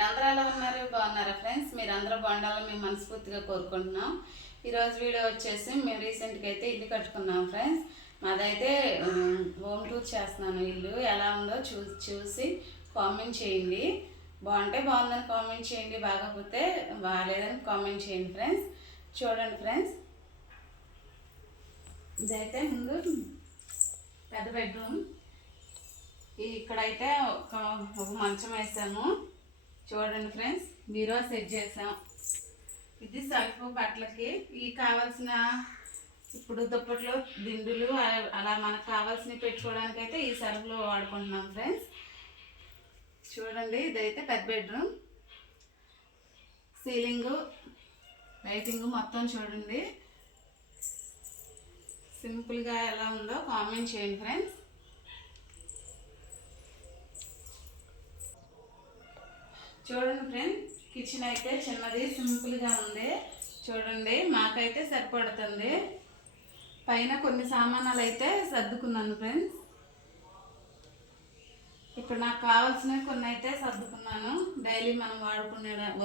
మీరందరూ ఎలా ఉన్నారు? బాగున్నారా ఫ్రెండ్స్? మీరందరూ బాగుండాలని మేము మనస్ఫూర్తిగా కోరుకుంటున్నాం. ఈరోజు వీడియో వచ్చేసి మేము రీసెంట్గా అయితే ఇల్లు కట్టుకున్నాం ఫ్రెండ్స్. మాదైతే హోమ్ టూర్ చేస్తున్నాను. ఇల్లు ఎలా ఉందో చూసి కామెంట్ చేయండి. బాగుంటే బాగుందని కామెంట్ చేయండి, బాగోకపోతే బాగాలేదని కామెంట్ చేయండి ఫ్రెండ్స్. చూడండి ఫ్రెండ్స్, ఇదైతే ముందు పెద్ద బెడ్రూమ్. ఇక్కడైతే ఒక మంచం వేసాము. చూడండి ఫ్రెండ్స్, బీరో సెట్ చేసాం. ఇది సెల్ఫ్ బట్టలకి ఈ కావాల్సిన ఇప్పుడు దుప్పట్లు, దిండులు అలా మనకు కావాల్సినవి పెట్టుకోవడానికి అయితే ఈ సెల్ఫ్లో వాడుకుంటున్నాం ఫ్రెండ్స్. చూడండి, ఇదైతే పెద్ద బెడ్రూమ్. సీలింగు, లైటింగ్ మొత్తం చూడండి. సింపుల్గా ఎలా ఉందో కామెంట్ చేయండి ఫ్రెండ్స్. చూడండి ఫ్రెండ్స్, కిచెన్ అయితే చిన్నది సింపుల్గా ఉంది. చూడండి, మాకైతే సరిపడుతుంది. పైన కొన్ని సామానాలు అయితే సర్దుకున్నాను ఫ్రెండ్స్. ఇప్పుడు నాకు కావాల్సినవి కొన్ని అయితే సర్దుకున్నాను. డైలీ మనం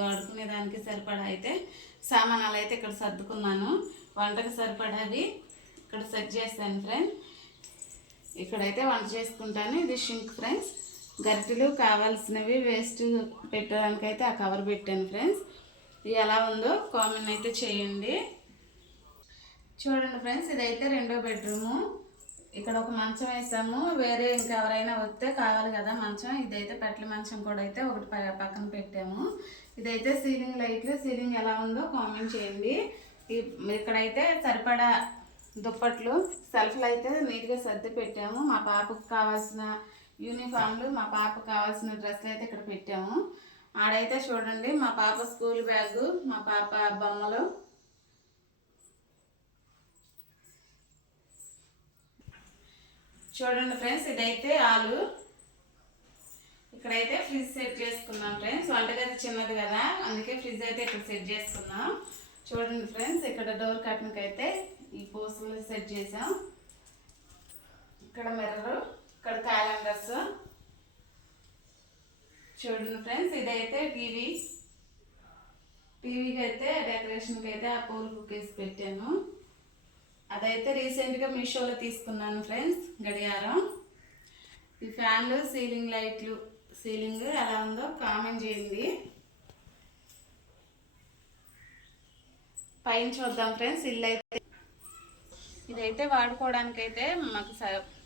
వాడుకునే దానికి సరిపడా అయితే సామానాలు అయితే ఇక్కడ సర్దుకున్నాను. వంటకు సరిపడావి ఇక్కడ సెట్ చేస్తాను ఫ్రెండ్స్. ఇక్కడైతే వంట చేసుకుంటాను. ఇది షింక్ ఫ్రెండ్స్. గరిటెలు కావాల్సినవి వేస్ట్ పెట్టడానికి అయితే ఆ కవర్ పెట్టాను ఫ్రెండ్స్. ఇది ఎలా ఉందో కామెంట్ అయితే చేయండి. చూడండి ఫ్రెండ్స్, ఇదైతే రెండో బెడ్రూము. ఇక్కడ ఒక మంచం వేసాము. వేరే ఇంకెవరైనా వస్తే కావాలి కదా మంచం. ఇదైతే పట్ల మంచం కూడా అయితే ఒకటి పక్కన పెట్టాము. ఇదైతే సీలింగ్ లైట్లు. సీలింగ్ ఎలా ఉందో కామెంట్ చేయండి. ఇక్కడైతే సరిపడా దుప్పట్లు, సెల్ఫ్లు అయితే నీట్గా సర్ది పెట్టాము. మా పాపకు కావాల్సిన యూనిఫామ్లు, మా పాపకు కావాల్సిన డ్రెస్సులు అయితే ఇక్కడ పెట్టాము. ఆడైతే చూడండి, మా పాప స్కూల్ బ్యాగు, మా పాప బొమ్మలు. చూడండి ఫ్రెండ్స్, ఇదైతే హాలు. ఇక్కడైతే ఫ్రిడ్జ్ సెట్ చేసుకున్నాం ఫ్రెండ్స్. వంటగది చిన్నది కదా, అందుకే ఫ్రిడ్జ్ అయితే ఇక్కడ సెట్ చేసుకున్నాం. చూడండి ఫ్రెండ్స్, ఇక్కడ డోర్ కర్టన్కి అయితే ఈ పోస్టులు సెట్ చేసాం. ఇక్కడ మిర్రర్, ఇక్కడ క్యాలెండర్స్. చూడండి ఫ్రెండ్స్, ఇదైతే టీవీకి అయితే డెకరేషన్కి అయితే ఆ పూలు బుకేసి పెట్టాను. అదైతే రీసెంట్గా మీషోలో తీసుకున్నాను ఫ్రెండ్స్. గడియారం, ఈ ఫ్యాన్లు, సీలింగ్ లైట్లు. సీలింగ్ ఎలా ఉందో కామెంట్ చేయండి. పైన చూద్దాం ఫ్రెండ్స్. ఇల్లు అయితే ఇదైతే వాడుకోవడానికి అయితే మాకు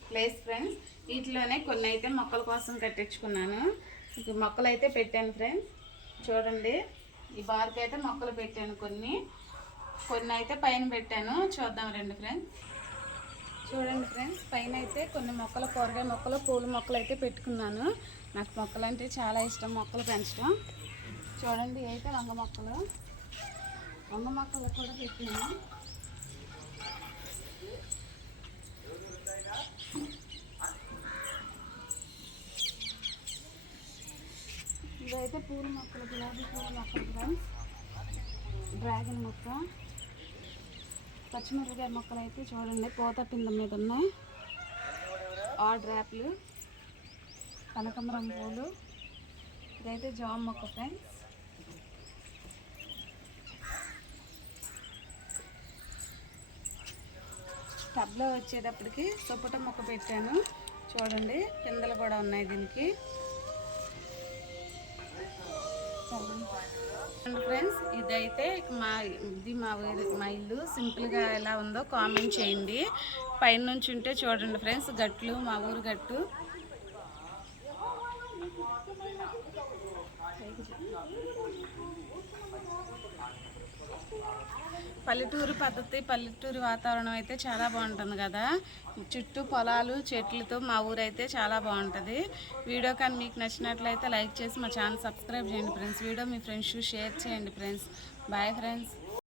ప్లేస్ ఫ్రెండ్స్. వీటిలోనే కొన్ని అయితే మొక్కల కోసం కట్టించుకున్నాను. ఇక మొక్కలు అయితే పెట్టాను ఫ్రెండ్స్. చూడండి, ఈ బార్కి అయితే మొక్కలు పెట్టాను. కొన్ని అయితే పైన పెట్టాను. చూద్దాం రండి ఫ్రెండ్స్. చూడండి ఫ్రెండ్స్, పైన అయితే కొన్ని మొక్కలు, కూరగాయ మొక్కలు, పూల మొక్కలు అయితే పెట్టుకున్నాను. నాకు మొక్కలు అంటే చాలా ఇష్టం, మొక్కలు పెంచడం. చూడండి, అయితే వంగ మొక్కలు కూడా పెట్టాను. ఇదైతే పూల మొక్కలు, గులాబీ పూల మొక్కలు ఫ్రెండ్స్. డ్రాగన్ మొక్క, పచ్చిమిరపకాయ మొక్కలు అయితే చూడండి పూత పింద మీద ఉన్నాయి. డ్రాప్లు, కనకాంబరం పూలు. ఇదైతే జామ మొక్క ఫ్రెండ్స్. టబ్లో వచ్చేటప్పటికి సపోటా మొక్క పెట్టాను. చూడండి, పిందెలు కూడా ఉన్నాయి దీనికి. ఫ్రెండ్స్, ఇదైతే మా ఇల్లు సింపుల్గా ఎలా ఉందో కామెంట్ చేయండి. పైన నుంచి ఉంటే చూడండి ఫ్రెండ్స్, గట్లు, మా ఊరు గట్టు. పల్లెటూరు పద్ధతి, పల్లెటూరు వాతావరణం అయితే చాలా బాగుంటుంది కదా. చుట్టూ పొలాలు, చెట్లతో మా ఊరు అయితే చాలా బాగుంటుంది. వీడియో కానీ మీకు నచ్చినట్లయితే లైక్ చేసి మా ఛానల్ సబ్స్క్రైబ్ చేయండి ఫ్రెండ్స్. వీడియో మీ ఫ్రెండ్స్ షేర్ చేయండి ఫ్రెండ్స్. Bye friends.